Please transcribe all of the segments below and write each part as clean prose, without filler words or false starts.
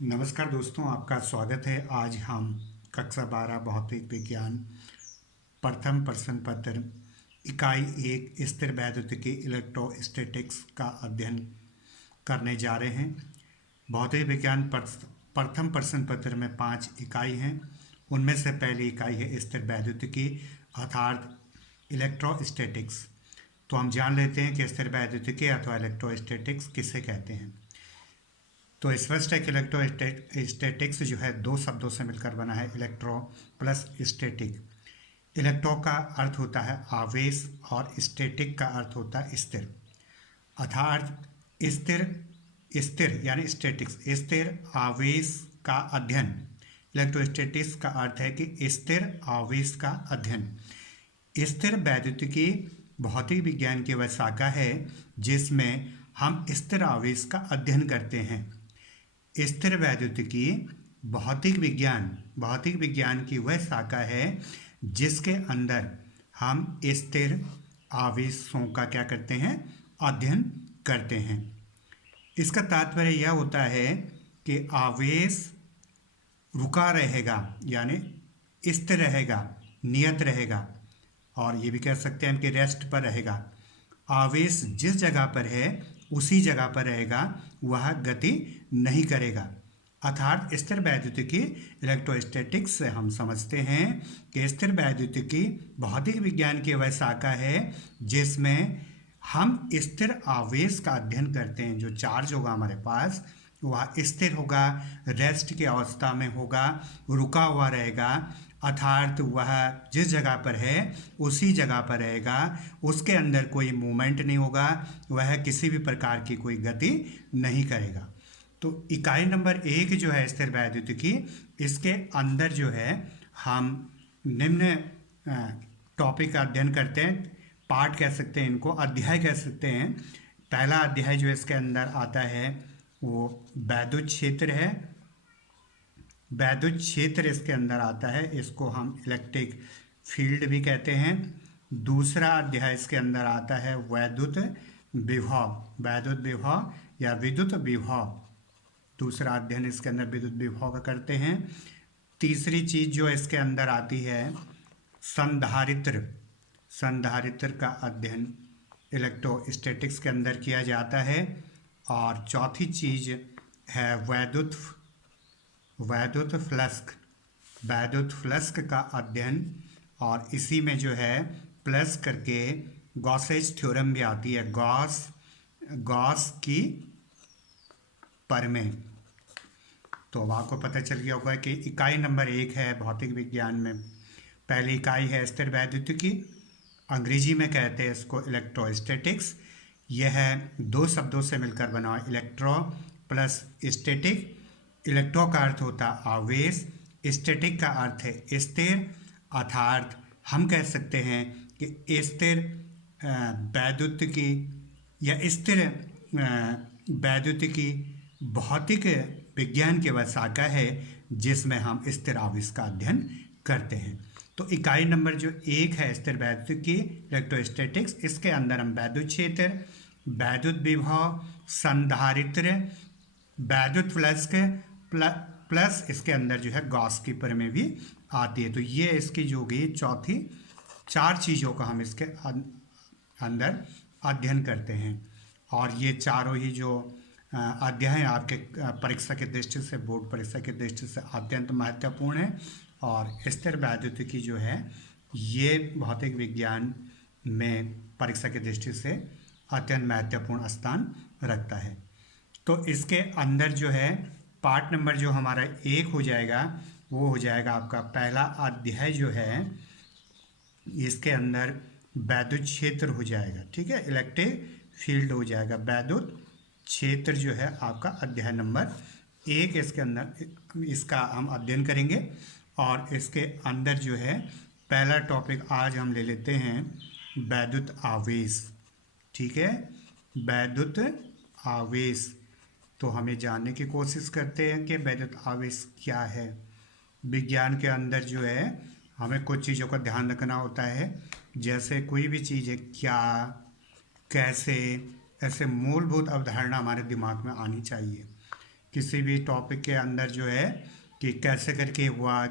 नमस्कार दोस्तों, आपका स्वागत है। आज हम कक्षा 12 भौतिक विज्ञान प्रथम प्रश्न पत्र इकाई 1 स्थिर वैद्युतिकी इलेक्ट्रोस्टैटिक्स का अध्ययन करने जा रहे हैं। भौतिक विज्ञान प्रथम प्रश्न पत्र में 5 इकाई हैं। उनमें से पहली इकाई है स्थिर वैद्युतिकी अर्थात इलेक्ट्रोस्टैटिक्स। तो हम जान लेते हैं कि स्थिर वैद्युतिकी अथवा इलेक्ट्रोस्टैटिक्स किसे कहते हैं। तो स्पष्ट है कि इलेक्ट्रोस्टैटिक्स जो है दो शब्दों से मिलकर बना है, इलेक्ट्रो प्लस स्टैटिक। इलेक्ट्रो का अर्थ होता है आवेश और स्टैटिक का अर्थ होता है स्थिर, अर्थात स्थिर स्थिर यानी स्टैटिक्स स्थिर आवेश का अध्ययन। इलेक्ट्रोस्टैटिक्स का अर्थ है कि स्थिर आवेश का अध्ययन। स्थिर वैद्युतिकी भौतिक विज्ञान की वह शाखा है जिसमें हम स्थिर आवेश का अध्ययन करते हैं। स्थिर वैद्युतिकी भौतिक विज्ञान की वह शाखा है जिसके अंदर हम स्थिर आवेशों का क्या करते हैं, अध्ययन करते हैं। इसका तात्पर्य यह होता है कि आवेश रुका रहेगा यानी स्थिर रहेगा, नियत रहेगा, और ये भी कह सकते हैं कि रेस्ट पर रहेगा। आवेश जिस जगह पर है उसी जगह पर रहेगा, वह गति नहीं करेगा। अर्थात स्थिर वैद्युतिकी इलेक्ट्रोस्टैटिक्स से हम समझते हैं कि स्थिर वैद्युतिकी भौतिक विज्ञान की वह शाखा है जिसमें हम स्थिर आवेश का अध्ययन करते हैं। जो चार्ज होगा हमारे पास वह स्थिर होगा, रेस्ट की अवस्था में होगा, रुका हुआ रहेगा, अर्थात वह जिस जगह पर है उसी जगह पर रहेगा, उसके अंदर कोई मूवमेंट नहीं होगा, वह किसी भी प्रकार की कोई गति नहीं करेगा। तो इकाई नंबर 1 जो है स्थिर वैद्युतिकी, इसके अंदर जो है हम निम्न टॉपिक का अध्ययन करते हैं। पार्ट कह सकते हैं इनको, अध्याय कह सकते हैं। पहला अध्याय जो इसके अंदर आता है वो वैद्युत क्षेत्र है। वैद्युत क्षेत्र इसके अंदर आता है, इसको हम इलेक्ट्रिक फील्ड भी कहते हैं। दूसरा अध्याय इसके अंदर आता है वैद्युत विभव या विद्युत विभव। दूसरा अध्ययन इसके अंदर विद्युत विभव का करते हैं। तीसरी चीज जो इसके अंदर आती है संधारित्र का अध्ययन इलेक्ट्रोस्टैटिक्स के अंदर किया जाता है। और चौथी चीज है वैद्युत फ्लक्स का अध्ययन, और इसी में जो है प्लस करके गॉसेज थ्योरम भी आती है, गॉस की प्रमेय। तो अब आपको पता चल गया होगा कि इकाई नंबर 1 है भौतिक विज्ञान में। पहली इकाई है स्थिर वैद्युतिकी, अंग्रेजी में कहते हैं इसको इलेक्ट्रोस्टैटिक्स। यह दो शब्दों से मिलकर बना हुआ, इलेक्ट्रो प्लस स्टैटिक। इलेक्ट्रो का अर्थ होता है आवेश, स्टैटिक का अर्थ है स्थिर, अर्थात हम कह सकते हैं कि स्थिर वैद्युतिकी या स्थिर वैद्युतिकी भौतिक विज्ञान की वह शाखा है जिसमें हम स्थिर आवेश का अध्ययन करते हैं। तो इकाई नंबर जो 1 है स्थिर वैद्युतिकी इलेक्ट्रोस्टैटिक्स, इसके अंदर हम वैद्युत क्षेत्र, वैद्युत विभव, संधारित्र, वैद्युत फ्लक्स प्लस इसके अंदर जो है गॉस की प्रमेय भी आती है। तो ये इसकी जो गई चौथी 4 चीज़ों का हम इसके अंदर अध्ययन करते हैं। और ये चारों ही जो अध्याय आपके परीक्षा की दृष्टि से, बोर्ड परीक्षा की दृष्टि से अत्यंत महत्वपूर्ण है। और स्थिर वैद्युतिकी जो है ये भौतिक विज्ञान में परीक्षा की दृष्टि से अत्यंत महत्वपूर्ण स्थान रखता है। तो इसके अंदर जो है पार्ट नंबर जो हमारा 1 हो जाएगा वो हो जाएगा आपका पहला अध्याय जो है, इसके अंदर वैद्युत क्षेत्र हो जाएगा, ठीक है, इलेक्ट्रिक फील्ड हो जाएगा। वैद्युत क्षेत्र जो है आपका अध्याय नंबर 1, इसके अंदर इसका हम अध्ययन करेंगे। और इसके अंदर जो है पहला टॉपिक आज हम ले लेते हैं वैद्युत आवेश, ठीक है, वैद्युत आवेश। तो हमें जानने की कोशिश करते हैं कि वैद्युत आवेश क्या है। विज्ञान के अंदर जो है हमें कुछ चीज़ों का ध्यान रखना होता है, जैसे कोई भी चीज़ है क्या, कैसे, ऐसे मूलभूत अवधारणा हमारे दिमाग में आनी चाहिए किसी भी टॉपिक के अंदर जो है कि कैसे करके हुआ,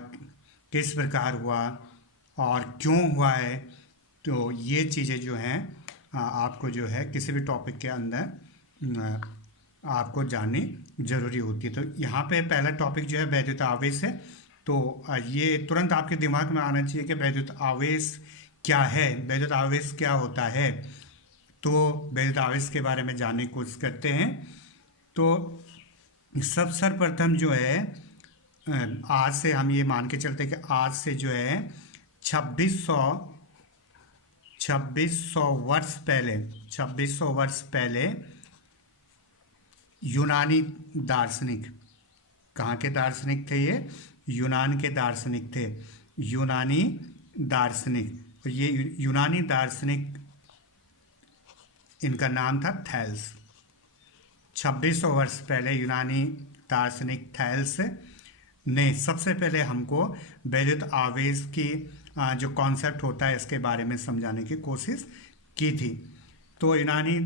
किस प्रकार हुआ और क्यों हुआ है, तो ये चीज़ें जो हैं आपको जो है किसी भी टॉपिक के अंदर आपको जाननी ज़रूरी होती है। तो यहाँ पे पहला टॉपिक जो है वैद्युत आवेश है। तो ये तुरंत आपके दिमाग में आना चाहिए कि वैद्युत आवेश क्या है, वैद्युत आवेश क्या होता है। तो वैद्युत आवेश के बारे में जानने की कोशिश करते हैं। तो सब सर्वप्रथम जो है आज से हम ये मान के चलते हैं कि आज से जो है 2600 वर्ष पहले यूनानी दार्शनिक, कहाँ के दार्शनिक थे ये? यूनान के दार्शनिक थे, यूनानी दार्शनिक। और ये यूनानी दार्शनिक, इनका नाम था थैल्स। 2600 वर्ष पहले यूनानी दार्शनिक थैल्स ने सबसे पहले हमको वैद्युत आवेश की जो कॉन्सेप्ट होता है इसके बारे में समझाने की कोशिश की थी। तो यूनानी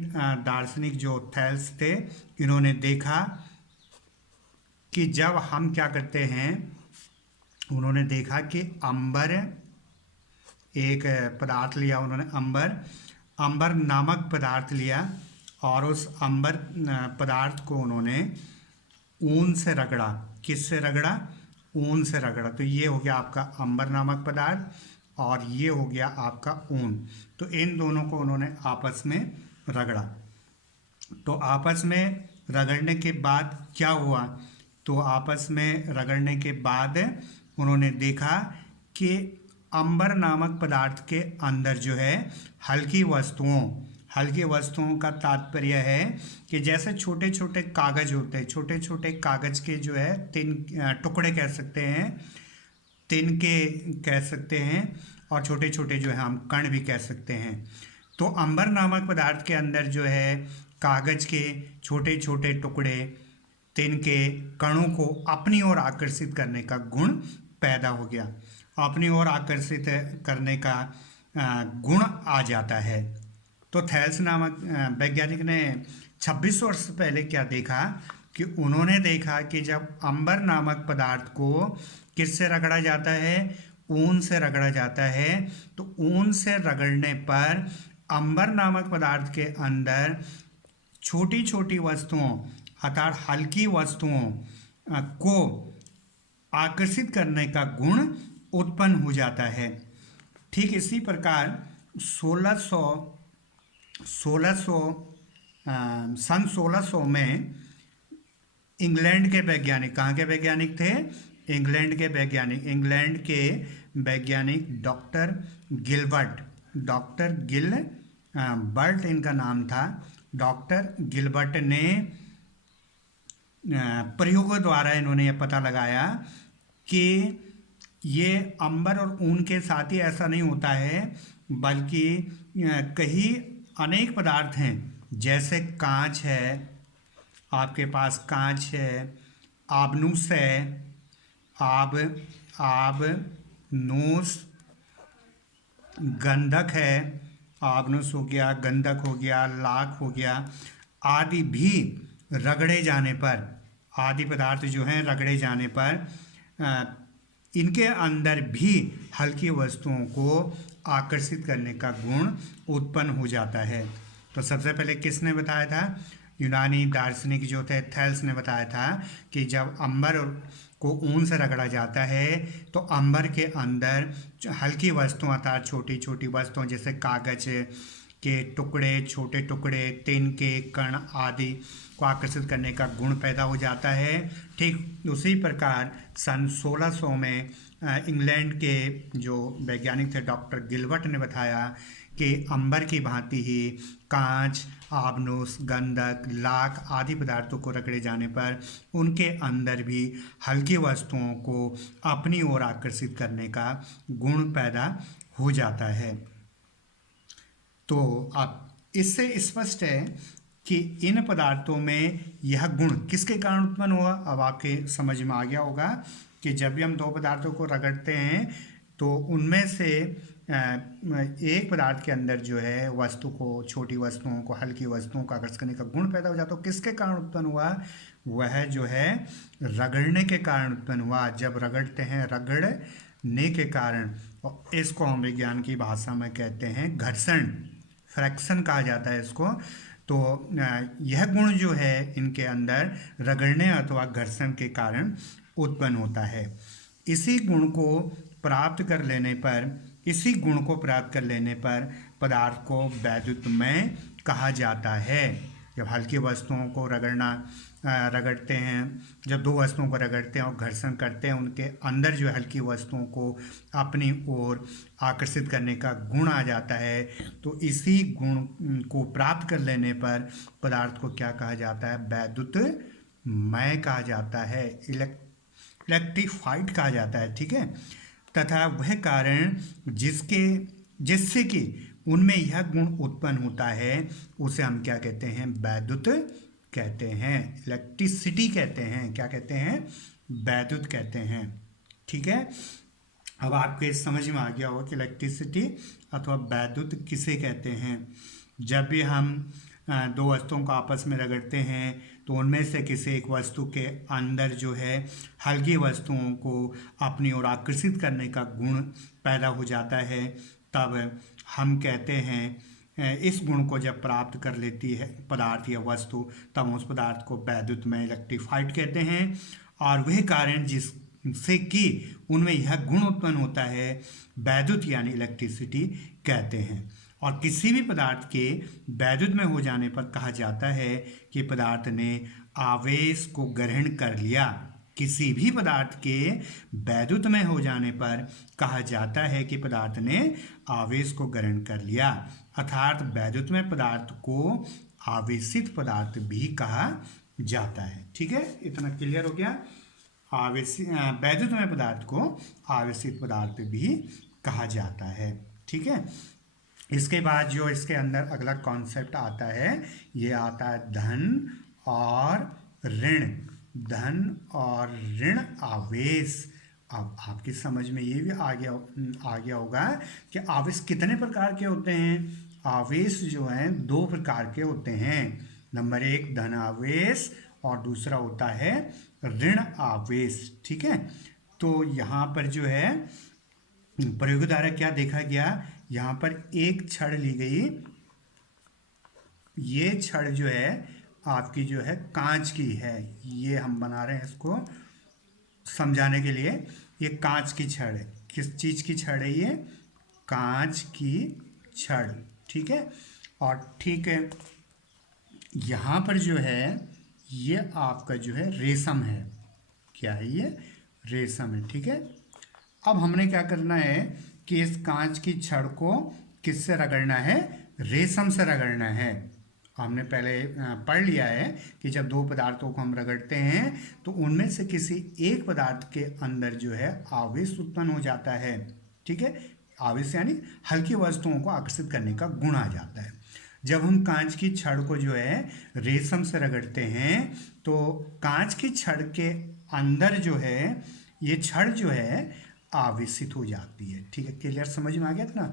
दार्शनिक जो थैल्स थे, इन्होंने देखा कि जब हम क्या करते हैं, उन्होंने देखा कि अंबर, एक पदार्थ लिया उन्होंने, अंबर नामक पदार्थ लिया और उस अंबर पदार्थ को उन्होंने ऊन से रगड़ा। किससे रगड़ा? ऊन से रगड़ा। तो ये हो गया आपका अंबर नामक पदार्थ और ये हो गया आपका ऊन। तो इन दोनों को उन्होंने आपस में रगड़ा। तो आपस में रगड़ने के बाद क्या हुआ? तो आपस में रगड़ने के बाद उन्होंने देखा कि अंबर नामक पदार्थ के अंदर जो है हल्की वस्तुओं का तात्पर्य है कि जैसे छोटे छोटे कागज होते हैं, छोटे छोटे कागज के जो है टुकड़े कह सकते हैं, तिनके कह सकते हैं, और छोटे छोटे जो है हम कण भी कह सकते हैं। तो अंबर नामक पदार्थ के अंदर जो है कागज के छोटे छोटे टुकड़े, तिनके, कणों को अपनी ओर आकर्षित करने का गुण पैदा हो गया। अपनी ओर आकर्षित करने का गुण आ जाता है। तो थैल्स नामक वैज्ञानिक ने 2600 वर्ष पहले क्या देखा कि उन्होंने देखा कि जब अंबर नामक पदार्थ को किससे रगड़ा जाता है? ऊन से रगड़ा जाता है। तो ऊन से रगड़ने पर अंबर नामक पदार्थ के अंदर छोटी छोटी वस्तुओं अर्थात हल्की वस्तुओं को आकर्षित करने का गुण उत्पन्न हो जाता है। ठीक इसी प्रकार 1600 में इंग्लैंड के वैज्ञानिक, कहाँ के वैज्ञानिक थे? इंग्लैंड के वैज्ञानिक डॉक्टर गिलबर्ट इनका नाम था। डॉक्टर गिलबर्ट ने प्रयोगों द्वारा इन्होंने यह पता लगाया कि ये अंबर और ऊन के साथ ही ऐसा नहीं होता है, बल्कि कई अनेक पदार्थ हैं, जैसे कांच है, आपके पास कांच है, आबनूस है, आबनूस, गंधक है, आबनूस हो गया, गंधक हो गया, लाख हो गया, आदि भी रगड़े जाने पर, आदि पदार्थ जो हैं रगड़े जाने पर इनके अंदर भी हल्की वस्तुओं को आकर्षित करने का गुण उत्पन्न हो जाता है। तो सबसे पहले किसने बताया था? यूनानी दार्शनिक जो थे थैल्स ने बताया था कि जब अंबर को ऊन से रगड़ा जाता है तो अंबर के अंदर हल्की वस्तुएं अर्थात छोटी छोटी वस्तुएं जैसे कागज के टुकड़े, छोटे टुकड़े, तिनके, कण आदि को आकर्षित करने का गुण पैदा हो जाता है। ठीक उसी प्रकार सन 1600 में इंग्लैंड के जो वैज्ञानिक थे डॉक्टर गिलबर्ट ने बताया कि अंबर की भांति ही कांच, आबनूस, गंधक, लाख आदि पदार्थों को रगड़े जाने पर उनके अंदर भी हल्की वस्तुओं को अपनी ओर आकर्षित करने का गुण पैदा हो जाता है। तो अब इससे स्पष्ट है कि इन पदार्थों में यह गुण किसके कारण उत्पन्न हुआ। अब आपके समझ में आ गया होगा कि जब भी हम दो पदार्थों को रगड़ते हैं तो उनमें से एक पदार्थ के अंदर जो है वस्तु को, छोटी वस्तुओं को, हल्की वस्तुओं को आकर्षित करने का गुण पैदा हो जाता है। किसके कारण उत्पन्न हुआ? वह जो है रगड़ने के कारण उत्पन्न हुआ। जब रगड़ते हैं, रगड़ने के कारण, और इसको हम विज्ञान की भाषा में कहते हैं घर्षण, फ्रैक्शन कहा जाता है इसको। तो यह गुण जो है इनके अंदर रगड़ने अथवा घर्षण के कारण उत्पन्न होता है। इसी गुण को प्राप्त कर लेने पर पदार्थ को वैद्युतमय कहा जाता है। जब हल्की वस्तुओं को रगड़ते हैं, जब दो वस्तुओं को रगड़ते हैं और घर्षण करते हैं, उनके अंदर जो हल्की वस्तुओं को अपनी ओर आकर्षित करने का गुण आ जाता है। तो इसी गुण को प्राप्त कर लेने पर पदार्थ को क्या कहा जाता है? वैद्युतमय कहा जाता है, इलेक्ट्रीफाइड कहा जाता है। ठीक है। तथा वह कारण जिससे कि उनमें यह गुण उत्पन्न होता है उसे हम क्या कहते हैं? वैद्युत कहते हैं, इलेक्ट्रिसिटी कहते हैं। क्या कहते हैं? वैद्युत कहते हैं। ठीक है। अब आपके समझ में आ गया होगा कि इलेक्ट्रिसिटी अथवा वैद्युत किसे कहते हैं। जब भी हम दो वस्तुओं को आपस में रगड़ते हैं तो उनमें से किसी एक वस्तु के अंदर जो है हल्की वस्तुओं को अपनी ओर आकर्षित करने का गुण पैदा हो जाता है, तब हम कहते हैं इस गुण को जब प्राप्त कर लेती है पदार्थ या वस्तु, तब उस पदार्थ को वैद्युतमय, इलेक्ट्रीफाइड कहते हैं। और वह कारण जिससे कि उनमें यह गुण उत्पन्न होता है, वैद्युत यानी इलेक्ट्रिसिटी कहते हैं। और किसी भी पदार्थ के वैद्युत में हो जाने पर कहा जाता है कि पदार्थ ने आवेश को ग्रहण कर लिया। किसी भी पदार्थ के वैद्युत में हो जाने पर कहा जाता है कि पदार्थ ने आवेश को ग्रहण कर लिया। अर्थात वैद्युत में पदार्थ को आवेशित पदार्थ भी कहा जाता है। ठीक है, इतना क्लियर हो गया। वैद्युत में पदार्थ को आवेशित पदार्थ भी कहा जाता है। ठीक है। इसके बाद जो इसके अंदर अगला कॉन्सेप्ट आता है, ये आता है धन और ऋण। धन और ऋण आवेश। अब आपकी समझ में ये भी आ गया होगा कि आवेश कितने प्रकार के होते हैं। आवेश जो हैं दो प्रकार के होते हैं। नंबर एक धन आवेश और दूसरा होता है ऋण आवेश। ठीक है। तो यहाँ पर जो है प्रयोग द्वारा क्या देखा गया, यहाँ पर एक छड़ ली गई। ये छड़ जो है आपकी जो है कांच की है। ये हम बना रहे हैं इसको समझाने के लिए। ये कांच की छड़ है। किस चीज़ की छड़ है ये? कांच की छड़। ठीक है। और ठीक है, यहाँ पर जो है ये आपका जो है रेशम है। क्या है ये? रेशम है। ठीक है। अब हमने क्या करना है कि इस कांच की छड़ को किससे रगड़ना है? रेशम से रगड़ना है। हमने पहले पढ़ लिया है कि जब दो पदार्थों को हम रगड़ते हैं तो उनमें से किसी एक पदार्थ के अंदर जो है आवेश उत्पन्न हो जाता है। ठीक है। आवेश यानी हल्की वस्तुओं को आकर्षित करने का गुण आ जाता है। जब हम कांच की छड़ को जो है रेशम से रगड़ते हैं तो कांच की छड़ के अंदर जो है ये छड़ जो है आवेशित हो जाती है। ठीक है, क्लियर समझ में आ गया था ना।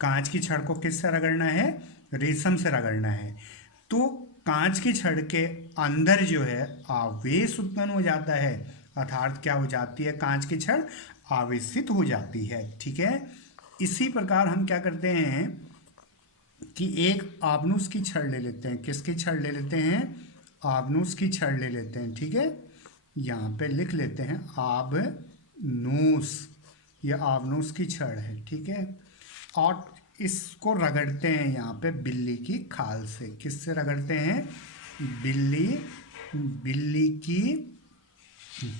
कांच की छड़ को किससे रगड़ना है? रेशम से रगड़ना है। तो कांच की छड़ के अंदर जो है आवेश उत्पन्न हो जाता है, अर्थात क्या हो जाती है? कांच की छड़ आवेशित हो जाती है। ठीक है। इसी प्रकार हम क्या करते हैं कि एक आबनूस की छड़ ले लेते हैं। किसकी छड़ ले लेते हैं? आबनूस की छड़ ले लेते हैं। ठीक है। यहाँ पे लिख लेते हैं आबनूस। ये आबनूस की छड़ है। ठीक है। और इसको रगड़ते हैं यहाँ पे बिल्ली की खाल से। किससे रगड़ते हैं? बिल्ली की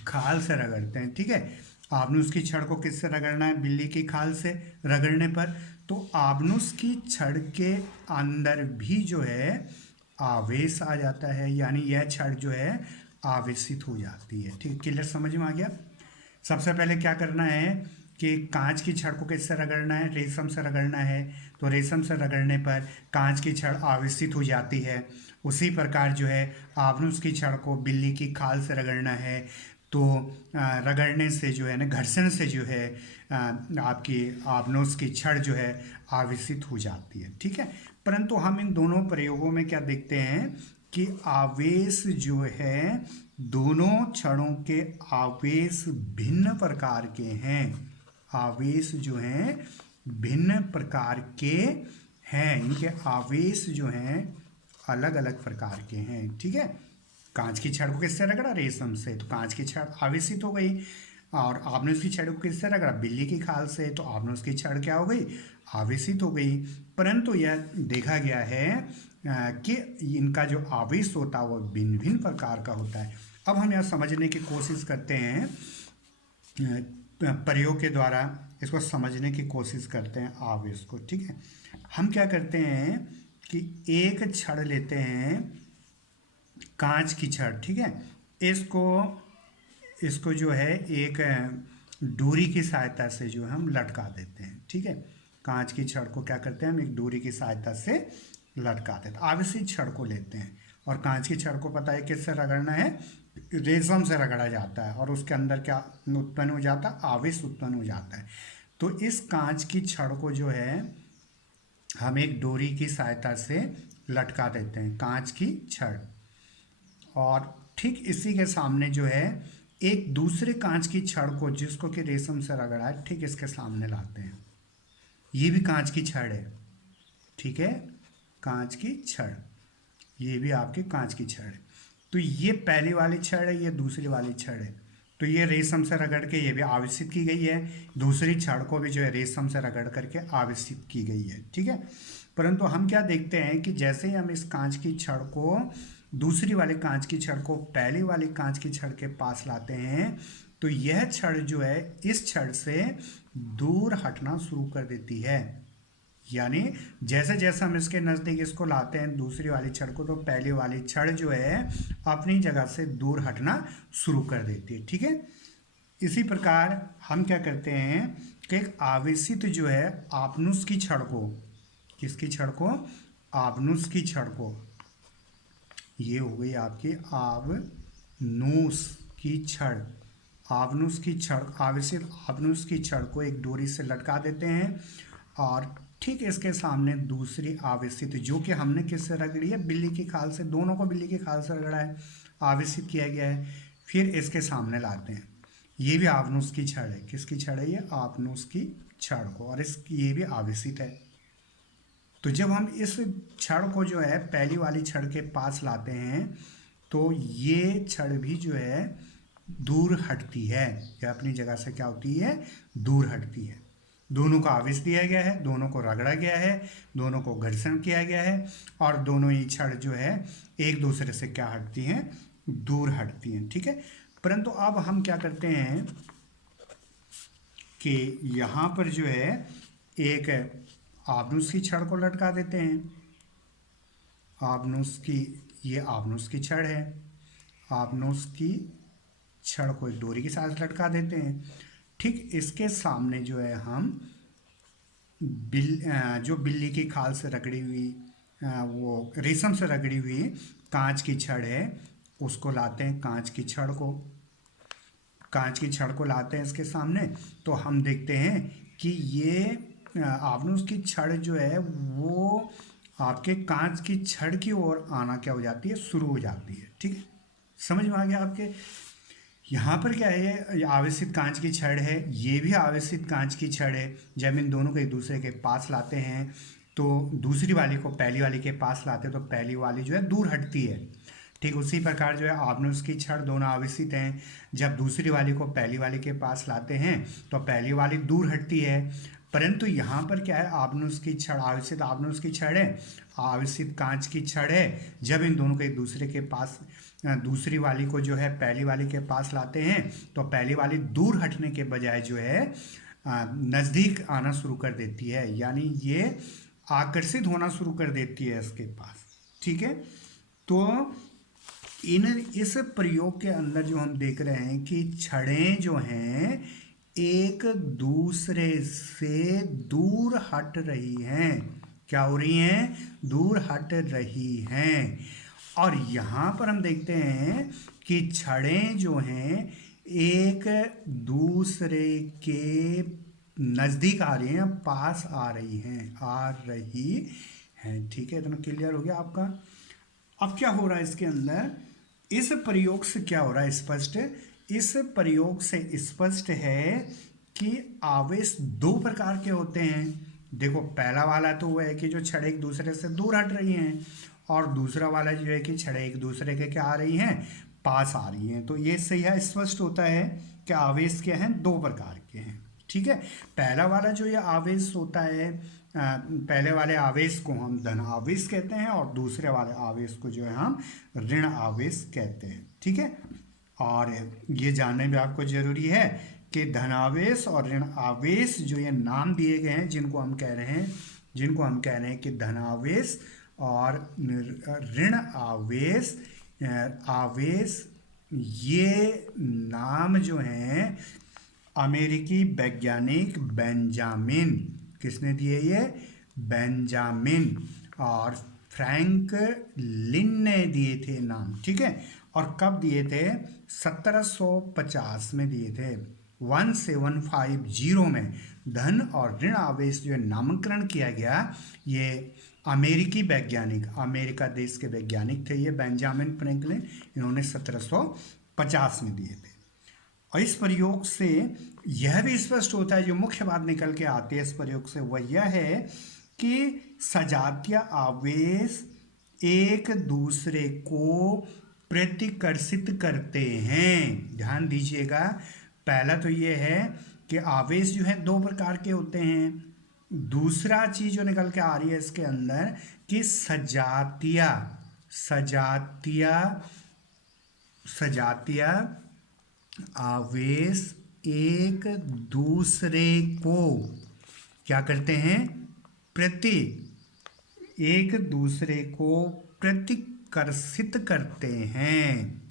खाल से रगड़ते हैं। ठीक है। आबनूस की छड़ को किससे रगड़ना है? बिल्ली की खाल से रगड़ने पर तो आबनूस की छड़ के अंदर भी जो है आवेश आ जाता है, यानी यह छड़ जो है आवेशित हो जाती है। ठीक है, क्लियर समझ में आ गया। सबसे पहले क्या करना है कि कांच की छड़ को किससे रगड़ना है? रेशम से रगड़ना है। तो रेशम से रगड़ने पर कांच की छड़ आवेशित हो जाती है। उसी प्रकार जो है आबनूस की छड़ को बिल्ली की खाल से रगड़ना है तो रगड़ने से जो है ना, घर्षण से जो है आपकी आपनोस की छड़ जो है आवेशित हो जाती है, ठीक है। परंतु हम इन दोनों प्रयोगों में क्या देखते हैं कि आवेश जो है, दोनों छड़ों के आवेश भिन्न प्रकार के हैं। आवेश जो हैं भिन्न प्रकार के हैं, इनके आवेश जो हैं अलग अलग प्रकार के हैं, ठीक है। कांच की छड़ को किससे रगड़ा? रेशम से, तो कांच की छड़ आवेशित हो गई। और आपने उसकी छड़ को किससे रगड़ा? बिल्ली की खाल से, तो आपने उसकी छड़ क्या हो गई? आवेशित हो गई। परंतु यह देखा गया है कि इनका जो आवेश होता है वो भिन्न भिन्न प्रकार का होता है। अब हम यह समझने की कोशिश करते हैं, प्रयोग के द्वारा इसको समझने की कोशिश करते हैं आवेश को, ठीक है। हम क्या करते हैं कि एक छड़ लेते हैं, कांच की छड़, ठीक है। इसको जो है एक डोरी की सहायता से जो हम लटका देते हैं, ठीक है। कांच की छड़ को क्या करते हैं हम? एक डोरी की सहायता से लटका देते हैं। आवेशित छड़ को लेते हैं, और कांच की छड़ को पता है किससे रगड़ना है? रेशम से रगड़ा जाता है, और उसके अंदर क्या उत्पन्न हो जाता है? आवेश उत्पन्न हो जाता है। तो इस कांच की छड़ को जो है हम एक डोरी की सहायता से लटका देते हैं, कांच की छड़। और ठीक इसी के सामने जो है एक दूसरे कांच की छड़ को, जिसको कि रेशम से रगड़ा है, ठीक इसके सामने लाते हैं। ये भी कांच की छड़ है, ठीक है, कांच की छड़, ये भी आपकी कांच की छड़ है। तो ये पहली वाली छड़ है, ये दूसरी वाली छड़ है। तो ये रेशम से रगड़ के ये भी आवेशित की गई है, दूसरी छड़ को भी जो है रेशम से रगड़ करके आवेशित की गई है, ठीक है। परंतु हम क्या देखते हैं कि जैसे ही हम इस कांच की छड़ को, दूसरी वाली कांच की छड़ को पहली वाली कांच की छड़ के पास लाते हैं, तो यह छड़ जो है इस छड़ से दूर हटना शुरू कर देती है। यानी जैसे जैसे हम इसके नज़दीक इसको लाते हैं दूसरी वाली छड़ को, तो पहली वाली छड़ जो है अपनी जगह से दूर हटना शुरू कर देती है, ठीक है। इसी प्रकार हम क्या करते हैं कि एक आवेशित जो है आपनुस की छड़ को, किसकी छड़ को? आपनुस की छड़ को, ये हो गई आपकी आपनुस की छड़। आपनुस की छड़, आवेशित आपनुस की छड़ को एक डोरी से लटका देते हैं, और ठीक इसके सामने दूसरी आवेशित, जो कि हमने किससे रगड़ी है? बिल्ली की खाल से, दोनों को बिल्ली की खाल से रगड़ा है, आवेशित किया गया है। फिर इसके सामने लाते हैं, ये भी आपनुस की छड़ है। किसकी छड़ है ये? आपनुस की छड़ को, और ये भी आवेशित है। तो जब हम इस छड़ को जो है पहली वाली छड़ के पास लाते हैं, तो ये छड़ भी जो है दूर हटती है, या अपनी जगह से क्या होती है? दूर हटती है। दोनों को आवेश दिया गया है, दोनों को रगड़ा गया है, दोनों को घर्षण किया गया है, और दोनों ही छड़ जो है एक दूसरे से क्या हटती हैं? दूर हटती हैं, ठीक है। परंतु अब हम क्या करते हैं कि यहाँ पर जो है एक आपनुस की छड़ को लटका देते हैं। आपनुस की, ये आपनुस की छड़ है, आपनुस की छड़ को एक डोरी के साथ लटका देते हैं। ठीक इसके सामने जो है हम जो बिल्ली की खाल से रगड़ी हुई, वो रेशम से रगड़ी हुई कांच की छड़ है, उसको लाते हैं, कांच की छड़ को, कांच की छड़ को लाते हैं इसके सामने। तो हम देखते हैं कि ये आपनुस की छड़ जो है वो आपके कांच की छड़ की ओर आना क्या हो जाती है? शुरू हो जाती है, ठीक है। समझ में आ गया आपके? यहाँ पर क्या है? ये आवेशित कांच की छड़ है, ये भी आवेशित कांच की छड़ है। जब इन दोनों को एक दूसरे के पास लाते हैं, तो दूसरी वाली को पहली वाली के पास लाते हैं, तो पहली वाली जो है दूर हटती है। ठीक उसी प्रकार जो है आपनुस की छड़, दोनों आवेशित हैं। जब दूसरी वाली को पहली वाली के पास लाते हैं, तो पहली वाली दूर हटती है। परंतु यहाँ पर क्या है? आपनुस की छड़, आवेशित आपनुस की छड़ है, आवेशित कांच की छड़ है। जब इन दोनों को एक दूसरे के पास, दूसरी वाली को जो है पहली वाली के पास लाते हैं, तो पहली वाली दूर हटने के बजाय जो है नज़दीक आना शुरू कर देती है, यानी ये आकर्षित होना शुरू कर देती है इसके पास, ठीक है। तो इस प्रयोग के अंदर जो हम देख रहे हैं कि छड़ें जो हैं एक दूसरे से दूर हट रही हैं। क्या हो रही हैं? दूर हट रही हैं। और यहाँ पर हम देखते हैं कि छड़ें जो हैं एक दूसरे के नज़दीक आ रही हैं, पास आ रही हैं। ठीक है, इतना क्लियर हो गया आपका। अब क्या हो रहा है इसके अंदर, इस प्रयोग से क्या हो रहा है स्पष्ट, इस प्रयोग से स्पष्ट है कि आवेश दो प्रकार के होते हैं। देखो पहला वाला तो वो है कि जो छड़ एक दूसरे से दूर हट रही हैं, और दूसरा वाला जो है कि छड़ एक दूसरे के क्या आ रही हैं, पास आ रही हैं। तो ये से यह स्पष्ट होता है कि आवेश क्या हैं, दो प्रकार के हैं। ठीक है, पहला वाला जो ये आवेश होता है, पहले वाले आवेश को हम धन आवेश कहते हैं, और दूसरे वाले आवेश को जो है हम ऋण आवेश कहते हैं। ठीक है, और ये जानना भी आपको जरूरी है कि धनावेश और ऋण आवेश जो ये नाम दिए गए हैं, जिनको हम कह रहे हैं कि धनावेश और ऋण आवेश, ये नाम जो हैं अमेरिकी वैज्ञानिक बेंजामिन, किसने दिए ये, बेंजामिन और फ्रैंकलिन ने दिए थे नाम। ठीक है, और कब दिए थे, 1750 में दिए थे, 1750 में धन और ऋण आवेश जो नामकरण किया गया। ये अमेरिकी वैज्ञानिक, अमेरिका देश के वैज्ञानिक थे ये बेंजामिन फ्रैंकलिन, इन्होंने 1750 में दिए थे। और इस प्रयोग से यह भी स्पष्ट होता है, जो मुख्य बात निकल के आती है इस प्रयोग से, वह यह है कि सजातीय आवेश एक दूसरे को प्रतिकर्षित करते हैं। ध्यान दीजिएगा, पहला तो ये है कि आवेश जो है दो प्रकार के होते हैं। दूसरा चीज जो निकल के आ रही है इसके अंदर कि सजातीय आवेश एक दूसरे को क्या करते हैं, एक दूसरे को प्रतिकर्षित करते हैं।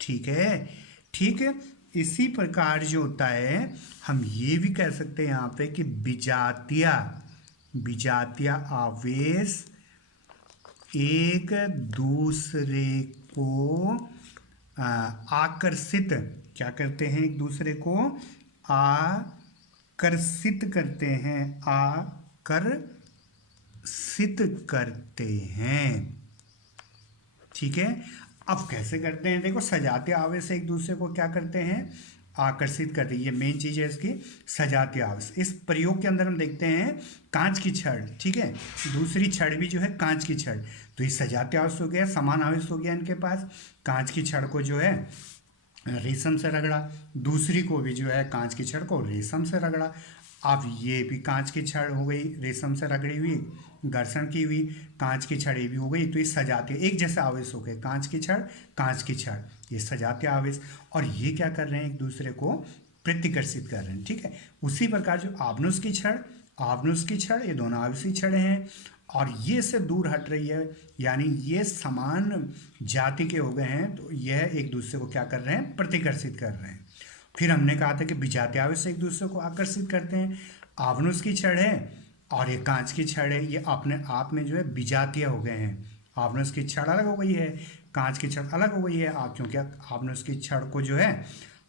ठीक है, ठीक है, इसी प्रकार जो होता है हम ये भी कह सकते हैं यहाँ पे कि विजातीय आवेश एक दूसरे को आकर्षित क्या करते हैं, एक दूसरे को आकर्षित करते हैं। ठीक है, अब कैसे करते हैं, देखो सजातीय आवेश एक दूसरे को क्या करते हैं, आकर्षित करते हैं। ये मेन चीज है इसकी, सजातीय आवेश। इस प्रयोग के अंदर हम देखते हैं कांच की छड़, ठीक है, दूसरी छड़ भी जो है कांच की छड़, तो ये सजातीय आवेश हो गया, समान आवेश हो गया इनके पास। कांच की छड़ को जो है रेशम से रगड़ा, दूसरी को भी जो है कांच की छड़ को रेशम से रगड़ा। अब ये भी कांच की छड़ हो गई, रेशम से रगड़ी हुई, घर्षण की हुई, कांच की छड़ ये भी हो गई, तो ये सजातीय एक जैसे आवेश हो गए, कांच की छड़, ये सजातीय आवेश। और ये क्या कर रहे हैं, एक दूसरे को प्रतिकर्षित कर रहे हैं। ठीक है, उसी प्रकार जो आव्नुस की छड़, ये दोनों आवेशी छड़ें हैं, और ये से दूर हट रही है, यानी ये समान जाति के हो गए हैं, तो यह एक दूसरे को क्या कर रहे हैं, प्रतिकर्षित कर रहे हैं। फिर हमने कहा था कि विजातीय आवेश एक दूसरे को आकर्षित करते हैं। आव्नुस की छड़ है और ये कांच की छड़ है, ये अपने आप में जो है विजातीय हो गए हैं। आव्नुस की छड़ अलग हो गई है, कांच की छड़ अलग हो गई है, क्योंकि आव्नुस की छड़ को जो है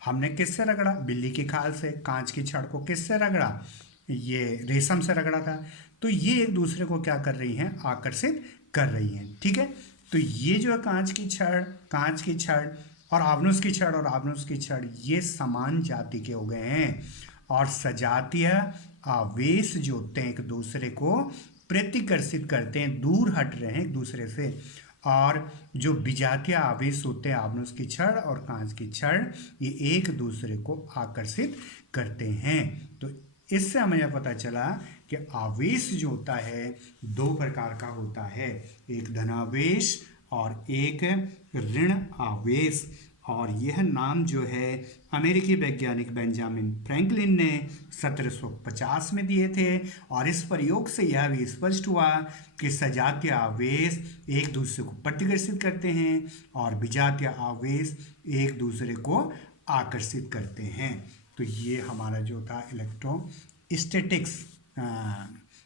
हमने किससे रगड़ा, बिल्ली की खाल से। कांच की छड़ को किससे रगड़ा, ये रेशम से रगड़ा था। तो ये एक दूसरे को क्या कर रही हैं, आकर्षित कर रही हैं। ठीक है, तो ये जो है कांच की छड़ और आव्नुस की छड़ ये समान जाति के हो गए हैं। और सजातीय आवेश जो होते हैं एक दूसरे को प्रतिकर्षित करते हैं, दूर हट रहे हैं एक दूसरे से। और जो विजातीय आवेश होते हैं आव्नुस की छड़ और कांच की छड़, ये एक दूसरे को आकर्षित करते हैं। तो इससे हमें यह पता चला कि आवेश जो होता है दो प्रकार का होता है, एक धनावेश और एक ऋण आवेश। और यह नाम जो है अमेरिकी वैज्ञानिक बेंजामिन फ्रैंकलिन ने 1750 में दिए थे। और इस प्रयोग से यह भी स्पष्ट हुआ कि सजातीय आवेश एक दूसरे को प्रतिकर्षित करते हैं और विजातीय आवेश एक दूसरे को आकर्षित करते हैं। तो ये हमारा जो था इलेक्ट्रोस्टैटिक्स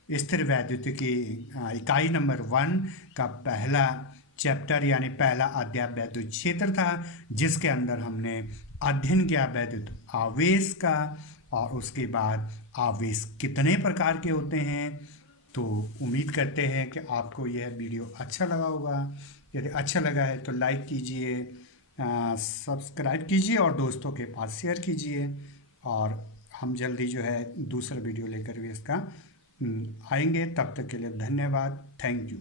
स्थिर वैद्युतिकी इकाई नंबर 1 का पहला चैप्टर यानी पहला अध्याय वैद्युत क्षेत्र था, जिसके अंदर हमने अध्ययन किया वैद्युत आवेश का, और उसके बाद आवेश कितने प्रकार के होते हैं। तो उम्मीद करते हैं कि आपको यह वीडियो अच्छा लगा होगा। यदि अच्छा लगा है तो लाइक कीजिए, सब्सक्राइब कीजिए और दोस्तों के पास शेयर कीजिए। और हम जल्दी जो है दूसरा वीडियो लेकर भी इसका आएंगे। तब तक के लिए धन्यवाद। Thank you.